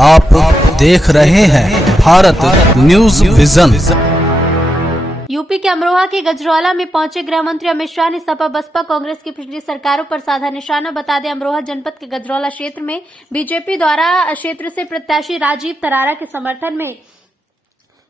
आप देख रहे हैं भारत न्यूज विजन। यूपी के अमरोहा के गजरौला में पहुंचे गृह मंत्री अमित शाह ने सपा बसपा कांग्रेस की पिछली सरकारों पर साधा निशाना। बता दें, अमरोहा जनपद के गजरौला क्षेत्र में बीजेपी द्वारा क्षेत्र से प्रत्याशी राजीव तरारा के समर्थन में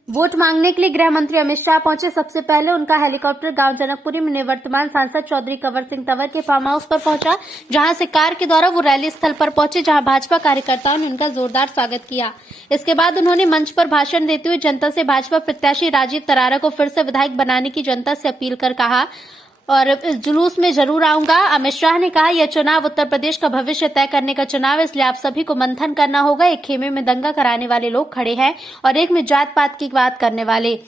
वोट मांगने के लिए गृह मंत्री अमित शाह पहुंचे। सबसे पहले उनका हेलीकॉप्टर गांव जनकपुरी में निवर्तमान सांसद चौधरी कंवर सिंह तंवर के फार्म हाउस पर पहुंचा, जहां से कार के द्वारा वो रैली स्थल पर पहुंचे, जहां भाजपा कार्यकर्ताओं ने उनका जोरदार स्वागत किया। इसके बाद उन्होंने मंच पर भाषण देते हुए जनता से भाजपा प्रत्याशी राजीव तरारा को फिर से विधायक बनाने की जनता से अपील कर कहा और इस जुलूस में जरूर आऊंगा। अमित शाह ने कहा, यह चुनाव उत्तर प्रदेश का भविष्य तय करने का चुनाव है, इसलिए आप सभी को मंथन करना होगा। एक खेमे में दंगा कराने वाले लोग खड़े हैं और एक में जात पात की बात करने वाले।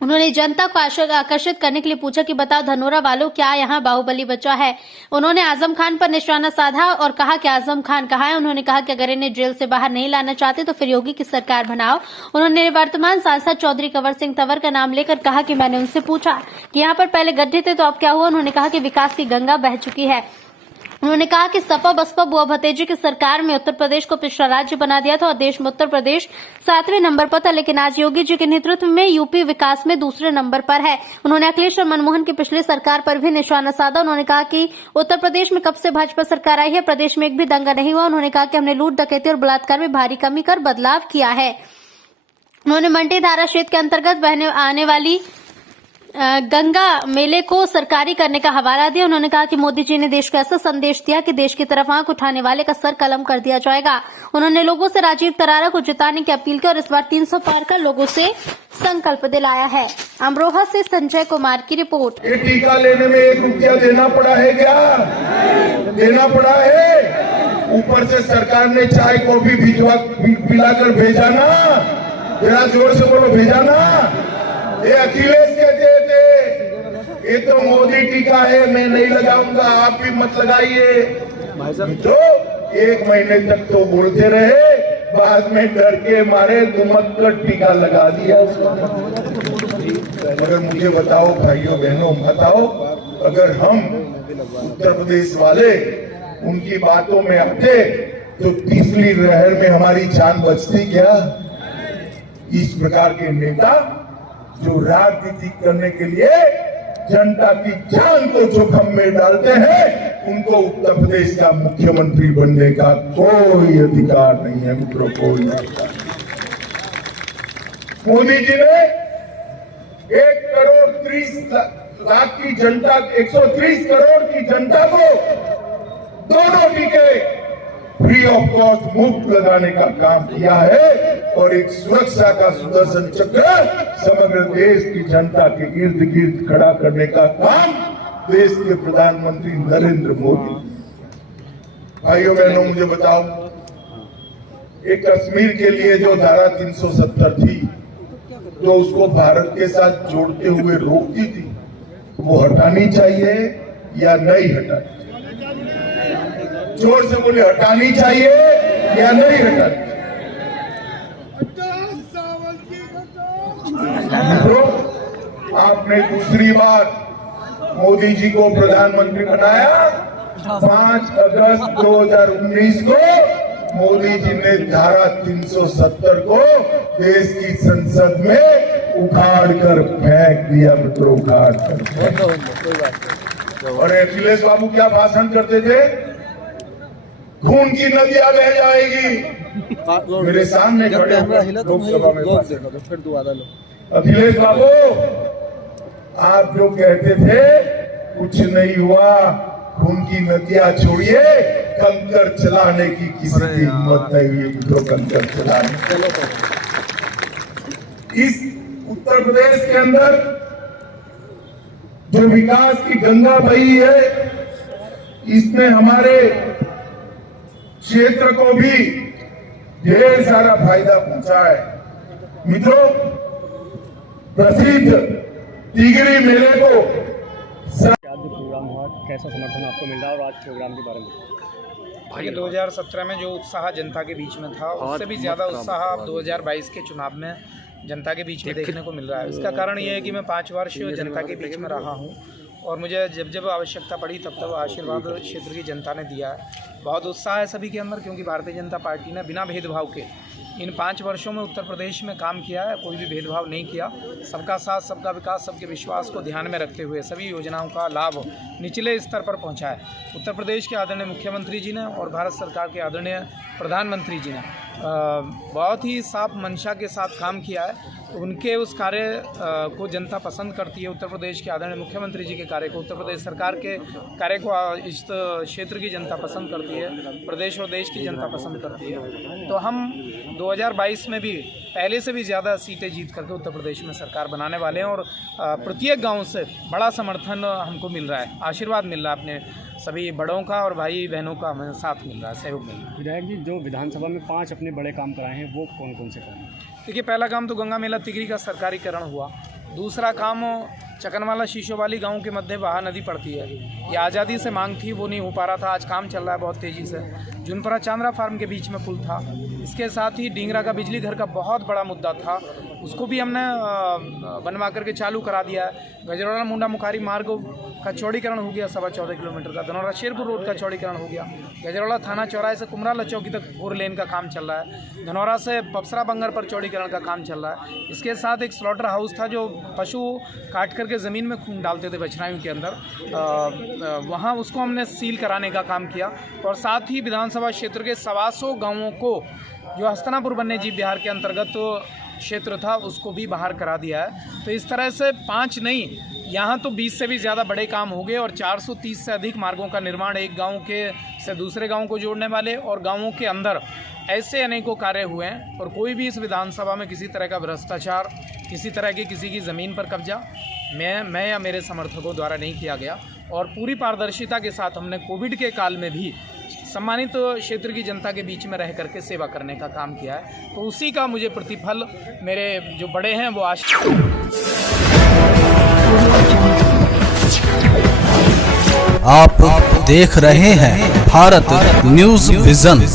उन्होंने जनता को आकर्षित करने के लिए पूछा कि बताओ धनोरा वालों, क्या यहाँ बाहुबली बचा है। उन्होंने आजम खान पर निशाना साधा और कहा कि आजम खान कहाँ है। उन्होंने कहा कि अगर इन्हें जेल से बाहर नहीं लाना चाहते तो फिर योगी की सरकार बनाओ। उन्होंने वर्तमान सांसद चौधरी कंवर सिंह तंवर का नाम लेकर कहा कि मैंने उनसे पूछा कि यहाँ पर पहले गड्ढे थे तो अब क्या हुआ। उन्होंने कहा कि विकास की गंगा बह चुकी है। उन्होंने कहा कि सपा बसपा बुआ भतीजी की सरकार में उत्तर प्रदेश को पिछड़ा राज्य बना दिया था और देश में उत्तर प्रदेश 7वें नंबर पर था, लेकिन आज योगी जी के नेतृत्व में यूपी विकास में दूसरे नंबर पर है। उन्होंने अखिलेश और मनमोहन की पिछली सरकार पर भी निशाना साधा। उन्होंने कहा कि उत्तर प्रदेश में कब से भाजपा सरकार आई है, प्रदेश में एक भी दंगा नहीं हुआ। उन्होंने कहा कि हमने लूट डकैती और बलात्कार में भारी कमी कर बदलाव किया है। उन्होंने मंडी धारा क्षेत्र के अंतर्गत बहने आने वाली गंगा मेले को सरकारी करने का हवाला दिया। उन्होंने कहा कि मोदी जी ने देश को ऐसा संदेश दिया कि देश की तरफ आंख उठाने वाले का सर कलम कर दिया जाएगा। उन्होंने लोगों से राजीव तरारा को जिताने की अपील की और इस बार 300 पार का लोगों से संकल्प दिलाया है। अमरोहा से संजय कुमार की रिपोर्ट। ये टीका लेने में 1 रुपया देना पड़ा है क्या? देना पड़ा है। ऊपर से सरकार ने चाय कॉफी पिलाकर भेजा ना, जरा जोर से बोलो, भेजा ना। ये अखिलेश कहते थे ये तो मोदी टीका है, मैं नहीं लगाऊंगा, आप भी मत लगाइए। तो 1 महीने तक तो बोलते रहे, बाद में डर के मारे दुमक कर टीका लगा दिया। अगर मुझे बताओ भाइयों बहनों, बताओ अगर हम उत्तर प्रदेश वाले उनकी बातों में आते तो तीसरी लहर में हमारी जान बचती क्या? इस प्रकार के नेता जो राजनीति करने के लिए जनता की जान को जोखिम में डालते हैं, उनको उत्तर प्रदेश का मुख्यमंत्री बनने का कोई अधिकार नहीं है मित्रों, कोई अधिकार। मोदी जी ने 1 करोड़ 30 लाख की जनता, 130 करोड़ की जनता को दोनों टीके फ्री ऑफ कॉस्ट मुफ्त लगाने का काम किया है और एक सुरक्षा का सुदर्शन चक्र समग्र देश की जनता के इर्द गिर्द खड़ा करने का काम देश के प्रधानमंत्री नरेंद्र मोदी। भाइयों बहनों, मुझे बताओ, एक कश्मीर के लिए जो धारा 370 थी, जो उसको भारत के साथ जोड़ते हुए रोकती थी, वो हटानी चाहिए या नहीं हटानी? जोर से बोले, हटानी चाहिए या नहीं हटानी? आपने दूसरी बार मोदी जी को प्रधानमंत्री बनाया। 5 अगस्त 2019 को मोदी जी ने धारा 370 को देश की संसद में उखाड़ कर फेंक दिया मित्रों, उखाड़ कर। और अखिलेश बाबू क्या भाषण करते थे? खून की नदियां बह जाएगी। मेरे सामने खड़े लोकसभा में अखिलेश बाबू, आप जो कहते थे कुछ नहीं हुआ, खून की नदियां छोड़िए, कंकर चलाने की किसी की हिम्मत नहीं हुई मित्रों, कंकर चलाने। इस उत्तर प्रदेश के अंदर जो विकास की गंगा बही है, इसमें हमारे क्षेत्र को भी ढेर सारा फायदा पहुंचा है मित्रों। प्रसिद्ध टिगरी मेले को आज प्रोग्राम हुआ, कैसा समर्थन आपको मिल रहा है और आज प्रोग्राम के बारे में? देखिए, 2017 में जो उत्साह जनता के बीच में था, उससे भी ज़्यादा उत्साह अब 2022 के चुनाव में जनता के बीच में देखने को मिल रहा है। इसका कारण ये है कि मैं 5 वर्ष जनता के बीच में रहा हूँ और मुझे जब जब आवश्यकता पड़ी तब तब आशीर्वाद क्षेत्र की जनता ने दिया है। बहुत उत्साह है सभी के अंदर, क्योंकि भारतीय जनता पार्टी ने बिना भेदभाव के इन 5 वर्षों में उत्तर प्रदेश में काम किया है। कोई भी भेदभाव नहीं किया। सबका साथ, सबका विकास, सबके विश्वास को ध्यान में रखते हुए सभी योजनाओं का लाभ निचले स्तर पर पहुंचा है। उत्तर प्रदेश के आदरणीय मुख्यमंत्री जी ने और भारत सरकार के आदरणीय प्रधानमंत्री जी ने बहुत ही साफ मंशा के साथ काम किया है। तो उनके उस कार्य को जनता पसंद करती है। उत्तर प्रदेश के आदरणीय मुख्यमंत्री जी के कार्य को, उत्तर प्रदेश सरकार के कार्य को इस क्षेत्र की जनता पसंद करती है, प्रदेश और देश की जनता पसंद करती है। तो हम 2022 में भी पहले से भी ज़्यादा सीटें जीत करके उत्तर प्रदेश में सरकार बनाने वाले हैं और प्रत्येक गांव से बड़ा समर्थन हमको मिल रहा है, आशीर्वाद मिल रहा है, अपने सभी बड़ों का और भाई बहनों का हमें साथ मिल रहा है, सहयोग मिल रहा है। विधायक जी, जो विधानसभा में 5 अपने बड़े काम कराए हैं वो कौन कौन से काम? देखिए, पहला काम तो गंगा मेला तिगरी का सरकारीकरण हुआ। दूसरा काम चकनवाला शीशोवाली गांव के मध्य बहा नदी पड़ती है, ये आज़ादी से मांग थी, वो नहीं हो पा रहा था। आज काम चल रहा है बहुत तेज़ी से। जुनपरा चांद्रा फार्म के बीच में पुल था। इसके साथ ही डींगरा का बिजली घर का बहुत बड़ा मुद्दा था, उसको भी हमने बनवा करके चालू करा दिया है। गजरौला मुंडा मुखारी मार्ग का चौड़ीकरण हो गया 14.25 किलोमीटर का। धनौरा शेरपुर रोड का चौड़ीकरण हो गया। गजरौला थाना चौराहे से कुमराला चौकी तक 4 लेन का काम चल रहा है। धनौरा से पपसरा बंगर पर चौड़ीकरण का काम चल रहा है। इसके साथ एक स्लॉटर हाउस था जो पशु काट करके ज़मीन में खून डालते थे बछराइयों के अंदर, वहाँ उसको हमने सील कराने का काम किया। और साथ ही विधानसभा क्षेत्र के 125 गाँवों को, जो हस्तनापुर वन्यजीव विहार के अंतर्गत क्षेत्र था, उसको भी बाहर करा दिया है। तो इस तरह से 5 नहीं, यहाँ तो 20 से भी ज़्यादा बड़े काम हो गए और 430 से अधिक मार्गों का निर्माण एक गांव के से दूसरे गांव को जोड़ने वाले और गांवों के अंदर ऐसे अनेकों कार्य हुए हैं। और कोई भी इस विधानसभा में किसी तरह का भ्रष्टाचार, किसी तरह की किसी की ज़मीन पर कब्जा मैं या मेरे समर्थकों द्वारा नहीं किया गया। और पूरी पारदर्शिता के साथ हमने कोविड के काल में भी सम्मानित क्षेत्र की जनता के बीच में रह करके सेवा करने का काम किया है। तो उसी का मुझे प्रतिफल मेरे जो बड़े हैं वो आप देख रहे हैं भारत न्यूज़ विजन।